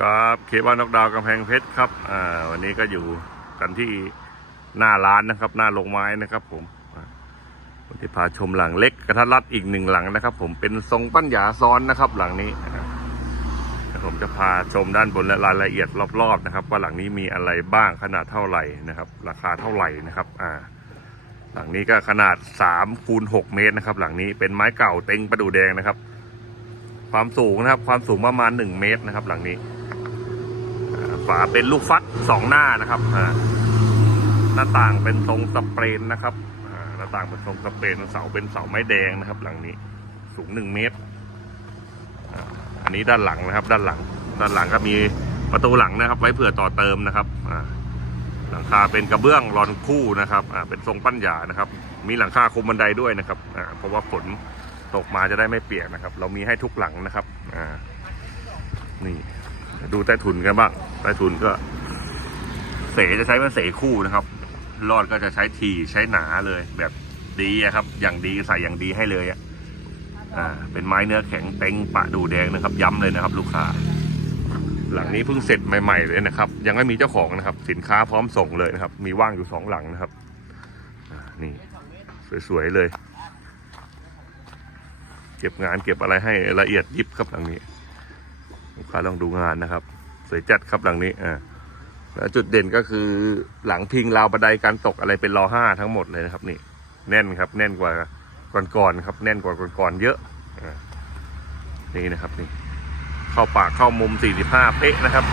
ครับเคบ้านนกดาวกำแพงเพชรครับอ่าวันนี้ก็อยู่กันที่หน้าร้านนะครับ หน้าโรงไม้นะครับ ผมวันที่พาชมหลังเล็กกระทัดรัดอีกหนึ่งหลังนะครับ ผมเป็นทรงปั้นหยาซ้อนนะครับ หลังนี้นผมจะพาชมด้านบนและรายละเอียดรอบๆนะครับ ว่าหลังนี้มีอะไรบ้างขนาดเท่าไหร่นะครับ ราคาเท่าไหร่นะครับ อ่า หลังนี้ก็ขนาด3คูณ6เมตรนะครับ หลังนี้เป็นไม้เก่าเต็งประดูแดงนะครับ ความสูงนะครับ ความสูงประมาณ 1 เมตรนะครับ หลังนี้ ฝาเป็นลูกฟัดสองหน้านะครับหน้าต่างเป็นทรงสเปรนนะครับหน้าต่างเป็นทรงสเปรนเสาเป็นเสาไม้แดงนะครับ หลังนี้สูง1เมตรอันนี้ด้านหลังนะครับ ด้านหลัง ด้านหลังก็มีประตูหลังนะครับ ไว้เผื่อต่อเติมนะครับหลังคาเป็นกระเบื้องรอนคู่นะครับเป็นทรงปั้นหยานะครับ มีหลังคาคุมบันไดด้วยนะครับเพราะว่าฝนตกมาจะได้ไม่เปียกนะครับ เรามีให้ทุกหลังนะครับนี่ ดูใต้ถุนกันบ้างใต้ถุนก็ เสจะใช้เป็นเสคู่นะครับ รอดก็จะใช้ทีใช้หนาเลย แบบดีครับ อย่างดีใส่อย่างดีให้เลยอะอ่าเป็นไม้เนื้อแข็งเต็งปะดูแดงนะครับ ย้ำเลยนะครับ ลูกค้า หลังนี้เพิ่งเสร็จใหม่ ๆเลยนะครับ ยังไม่มีเจ้าของนะครับ สินค้าพร้อมส่งเลยนะครับ มีว่างอยู่สองหลังนะครับนี่สวยๆเลย เก็บงานเก็บอะไรให้ละเอียดยิบครับหลังนี้ ลูกค้าลองดูงานนะครับ สวยจัดครับหลังนี้อ่าแล้วจุดเด่นก็คือหลังพิงราวบันไดการตกอะไรเป็นรอห้าทั้งหมดเลยนะครับ นี่แน่นครับ แน่นกว่าก่อนๆครับ แน่นกว่าก่อนๆเยอะอ่านี่นะครับนี่ เข้าปากเข้ามุม45เป๊ะนะครับ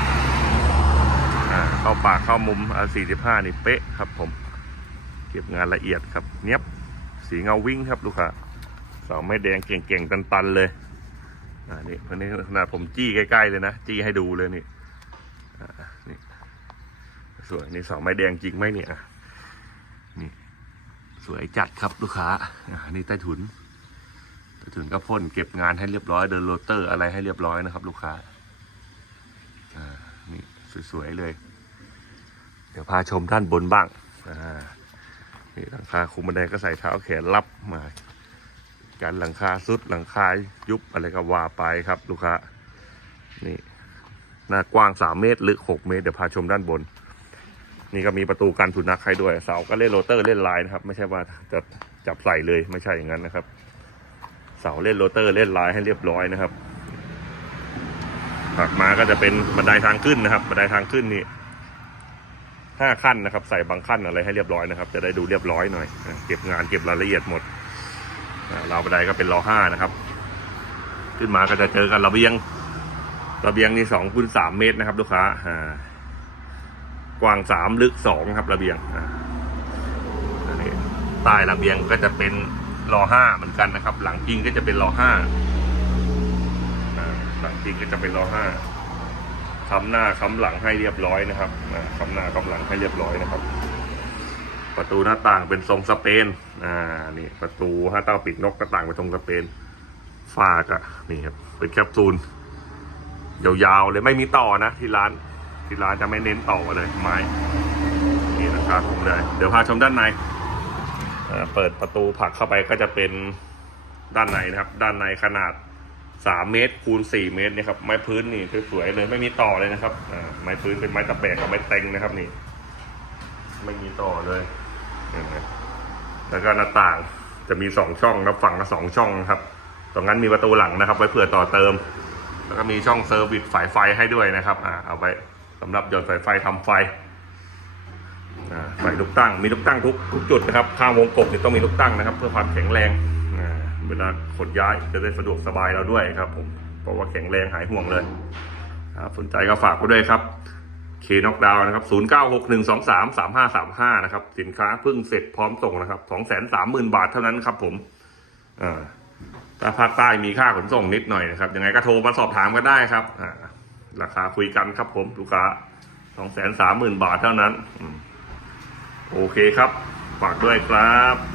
อ่าเข้าปากเข้ามุมอ่า45นี่เป๊ะครับ ผม เก็บงานละเอียดครับ เนี้ยบสีเงาวิ่งครับลูกค้าเสาไม่แดงเก่งๆตันๆเลย อ่านี่วันนี้ขนาดผมจี้ใกล้ๆเลยนะ จี้ให้ดูเลยนี่อ่านี่สวยนี่เสาไม้แดงจริงไหมเนี่ยนี่ สวยจัดครับลูกค้าอ่านี่ใต้ถุนใต้ถึงก็พ่นเก็บงานให้เรียบร้อยเดินโรเตอร์อะไรให้เรียบร้อยนะครับ ลูกค้าอ่านี่สวยๆเลย เดี๋ยวพาชมด้านบนบ้างอ่านี่หลังคาคุมบันไดก็ใส่เท้าแขนรับมา กันหลังคาสุดหลังคายุบอะไรก็ว่าไปครับ ลูกค้า นี่หน้ากว้างสามเมตรลึกหกเมตร เดี๋ยวพาชมด้านบน นี่ก็มีประตูกันสุนัขให้ด้วย เสาก็เล่นโรเตอร์เล่นลายนะครับ ไม่ใช่ว่าจะจับใส่เลยไม่ใช่อย่างนั้นนะครับ เสาเล่นโรเตอร์เล่นลายให้เรียบร้อยนะครับถัดมาก็จะเป็นบันไดทางขึ้นนะครับ บันไดทางขึ้นนี่ห้าขั้นนะครับ ใส่บางขั้นอะไรให้เรียบร้อยนะครับ จะได้ดูเรียบร้อยหน่อย เก็บงานเก็บรายละเอียดหมด อะราวบันไดก็เป็นรอห้านะครับ ขึ้นมาก็จะเจอกันระเบียงระเบียงนี่สองคูณสามเมตรนะครับลูกค้ากว้างสามลึกสองครับระเบียงอันนี้ใต้ระเบียงก็จะเป็นรอห้าเหมือนกันนะครับ หลังพิงก็จะเป็นรอห้าหลังพิงก็จะเป็นรอห้าคำหน้าคำหลังให้เรียบร้อยนะครับคำหน้าคำหลังให้เรียบร้อยนะครับ ประตูหน้าต่างเป็นทรงสเปน อ่า นี่ประตูห้าเต้าปิดนกก็ต่างเป็นทรงสเปน ฝากอะนี่ครับ เป็นแคปซูลยาวๆเลยไม่มีต่อนะ ที่ร้าน ที่ร้านจะไม่เน้นต่อเลยไม้ นี่นะครับผมเลย เดี๋ยวพาชมด้านในอ่าเปิดประตูผักเข้าไปก็จะเป็นด้านในนะครับ ด้านในขนาดสามเมตรคูณสี่เมตรนี่ครับไม้พื้นนี่สวยๆเลยไม่มีต่อเลยนะครับอ่าไม้พื้นเป็นไม้ตะแบกกับไม้เต็งนะครับนี่ ไม่มีต่อเลย เห็นไหมแล้วก็หน้าต่างจะมีสองช่องนะฝั่งละสองช่องนะครับ ตรงนั้นมีประตูหลังนะครับ ไว้เผื่อต่อเติม แล้วก็มีช่องเซอร์วิสสายไฟให้ด้วยนะครับอ่าเอาไว้สำหรับหย่อนสายไฟทำไฟอ่าใส่ลูกตั้ง มีลูกตั้งทุกทุกจุดนะครับข้างวงกบเนี่ยต้องมีลูกตั้งนะครับ เพื่อความแข็งแรงอ่าเวลาขนย้ายจะได้สะดวกสบายเราด้วยครับผมเพราะว่าแข็งแรงหายห่วงเลยครับสนใจก็ฝากไว้ด้วยครับ เคนอกดาวนะครับ 0 9 6 1 2 3 3 5 3 5 นะครับ สินค้าเพิ่งเสร็จพร้อมส่งนะครับ 2 3 0 0 0 0 บาทเท่านั้นครับผมอ่าถ้าภาคใต้มีค่าขนส่งนิดหน่อยนะครับ ยังไงก็โทรมาสอบถามกันได้ครับอ่าราคาคุยกันครับผมลูกค้า 2 3 0 0 0 0 บาทเท่านั้นอโอเคครับ ฝากด้วยครับ